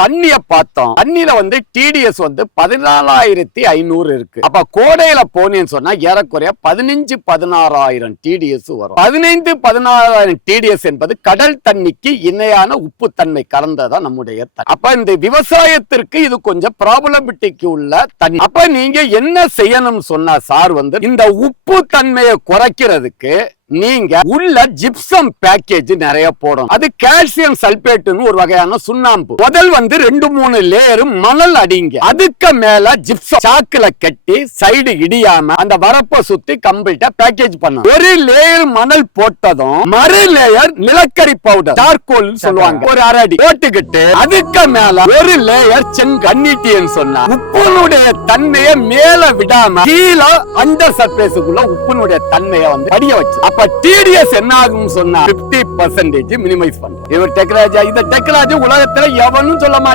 தண்ணிய பார்த்தோம். தண்ணியில வந்து டிடிஎஸ் வந்து பதினாலாயிரத்தி ஐநூறு இருக்கு. அப்ப கோடையில போனேன்னு சொன்னா ஏறக்குறைய பதினஞ்சு பதினாறாயிரம் டிடிஎஸ் வரும். பதினைந்து பதினாறாயிரம் டிடிஎஸ் என்பது கடல் தண்ணிக்கு இணையான உப்பு தன்மை கலந்ததா நம்முடைய அப்ப இந்த விவசாயத்திற்கு இது கொஞ்சம் ப்ராப்ளமிட்டிக்கு உள்ள தண்ணி. அப்ப நீங்க என்ன செய்யணும் சொன்னா சார் வந்து இந்த உப்பு தன்மையை குறைக்கிறதுக்கு நீங்க உள்ள ஜிப்சம் பேக்கேஜ் நிறைய போடும் அது கால்சியம் சல்பேட்னு ஒரு வகையான சுண்ணாம்பு. முதல் வந்து ரெண்டு மூணு லேயர் மணல் அடிங்க. அதுக்கு மேல ஜிப்சம் சாக்குல கட்டி சைடு இடியாம அந்த வரப்ப சுத்தி கம்ப்ளீட்டா பேக்கேஜ் பண்ணும் ஒரு லேயர் மணல் போட்டதும் மறு லேயர் நிலக்கரி பவுடர் சார்கோல் சொல்லுவாங்க. ஒரு அரை அடி போட்டுக்கிட்டு அதுக்கு மேல ஒரு லேயர் செங்கண்ணிட்டின்னு சொன்னா உப்புனுடைய தன்மையை மேல விடாம கீழே அந்த சர்பேஸுக்குள்ள உப்புனுடைய தன்மையை வந்து படிய வச்சு அப்ப டிடிஎஸ் என்ன ஆகும் சொன்னா 50% பர்சன்டேஜ் மினிமைஸ் பண்ணும் இவர் டெக்னாலஜி இந்த டெக்னாலஜி உலகத்துல எவனும் சொல்ல மாட்டான்.